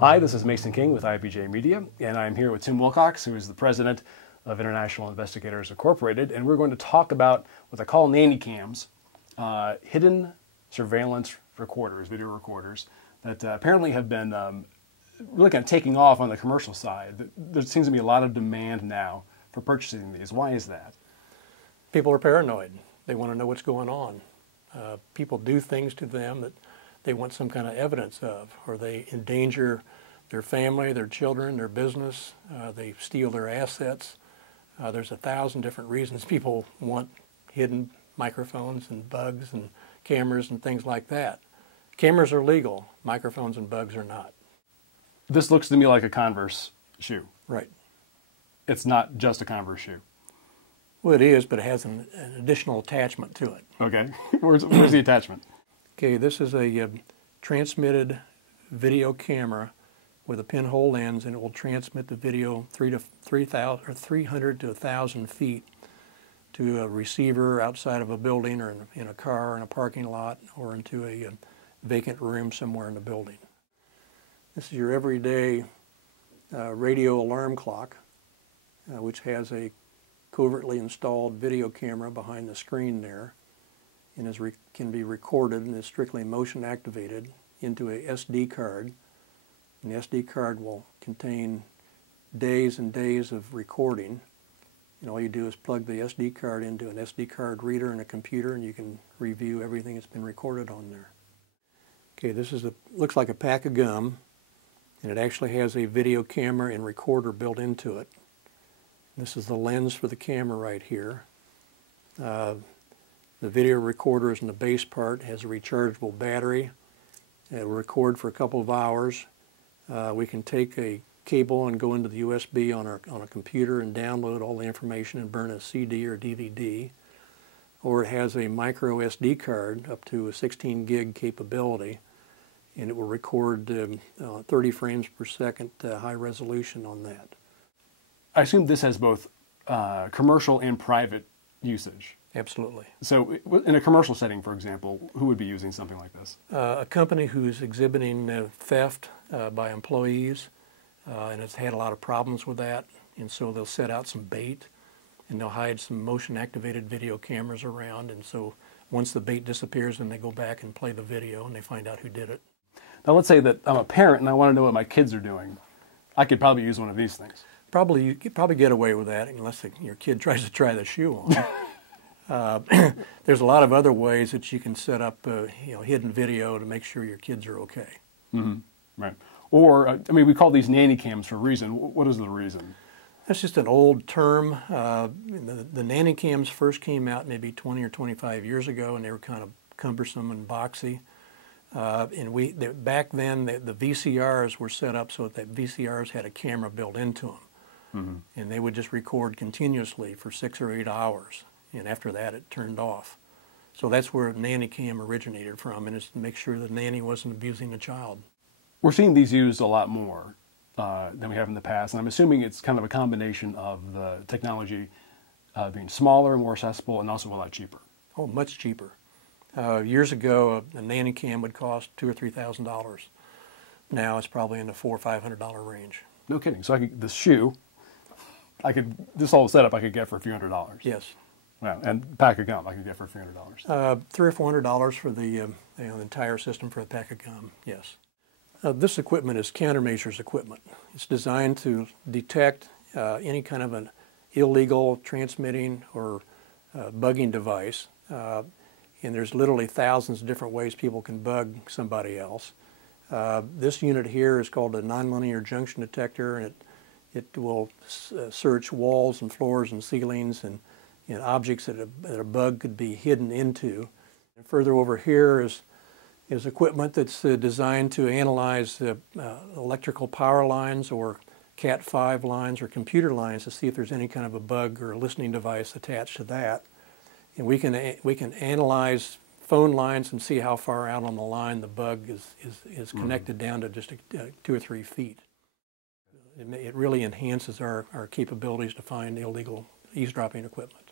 Hi, this is Mason King with IBJ Media, and I'm here with Tim Wilcox, who is the president of International Investigators Incorporated, and we're going to talk about what they call nanny cams, hidden surveillance recorders, video recorders, that apparently have been really kind of taking off on the commercial side. There seems to be a lot of demand now for purchasing these. Why is that? People are paranoid. They want to know what's going on. People do things to them that they want some kind of evidence of, or they endanger their family, their children, their business. They steal their assets. There's 1,000 different reasons people want hidden microphones and bugs and cameras and things like that. Cameras are legal. Microphones and bugs are not. This looks to me like a Converse shoe. Right. It's not just a Converse shoe. Well, it is, but it has an additional attachment to it. Okay. Where's the attachment? Okay, this is a transmitted video camera with a pinhole lens, and it will transmit the video 300 to 1,000 feet to a receiver outside of a building, or in a car in a parking lot, or into a vacant room somewhere in the building. This is your everyday radio alarm clock, which has a covertly installed video camera behind the screen there, and can be recorded and is strictly motion activated into a SD card. And the SD card will contain days and days of recording. And all you do is plug the SD card into an SD card reader in a computer, and you can review everything that's been recorded on there. Okay, this is looks like a pack of gum, and it actually has a video camera and recorder built into it. This is the lens for the camera right here. The video recorder is in the base part, has a rechargeable battery. It will record for a couple of hours. We can take a cable and go into the USB on a computer and download all the information and burn a CD or DVD. Or it has a micro SD card up to a 16 gig capability, and it will record 30 frames per second high resolution on that. I assume this has both commercial and private usage. Absolutely. So in a commercial setting, for example, who would be using something like this? A company who's exhibiting theft by employees, and has had a lot of problems with that, and so they'll set out some bait, and they'll hide some motion-activated video cameras around, and so once the bait disappears, then they go back and play the video, and they find out who did it. Now let's say that I'm a parent and I want to know what my kids are doing. I could probably use one of these things. You could probably get away with that unless your kid tries to try the shoe on. There's a lot of other ways that you can set up hidden video to make sure your kids are okay. Mm-hmm. Right. Or, I mean, we call these nanny cams for a reason. What is the reason? That's just an old term. The nanny cams first came out maybe 20 or 25 years ago, and they were kind of cumbersome and boxy. Back then, the VCRs were set up so that VCRs had a camera built into them. Mm-hmm. And they would just record continuously for 6 or 8 hours. And after that, it turned off. So that's where nanny cam originated from, and it's to make sure the nanny wasn't abusing the child. We're seeing these used a lot more than we have in the past, and I'm assuming it's kind of a combination of the technology being smaller, more accessible, and also a lot cheaper. Oh, much cheaper. Years ago, a nanny cam would cost $2,000 or $3,000. Now it's probably in the $400 or $500 range. No kidding. So this shoe, this whole setup I could get for a few $100s. Yes. Wow, and pack of gum I could get for a few $100. $300 or $400 for the entire system for a pack of gum. Yes. This equipment is countermeasures equipment. It's designed to detect any kind of an illegal transmitting or bugging device, and there's literally thousands of different ways people can bug somebody else. This unit here is called a nonlinear junction detector, and it will search walls and floors and ceilings and objects that a bug could be hidden into. And further over here is equipment that's designed to analyze electrical power lines or Cat5 lines or computer lines to see if there's any kind of a bug or a listening device attached to that. And we can analyze phone lines and see how far out on the line the bug is connected down to just 2 or 3 feet. It really enhances our capabilities to find illegal eavesdropping equipment.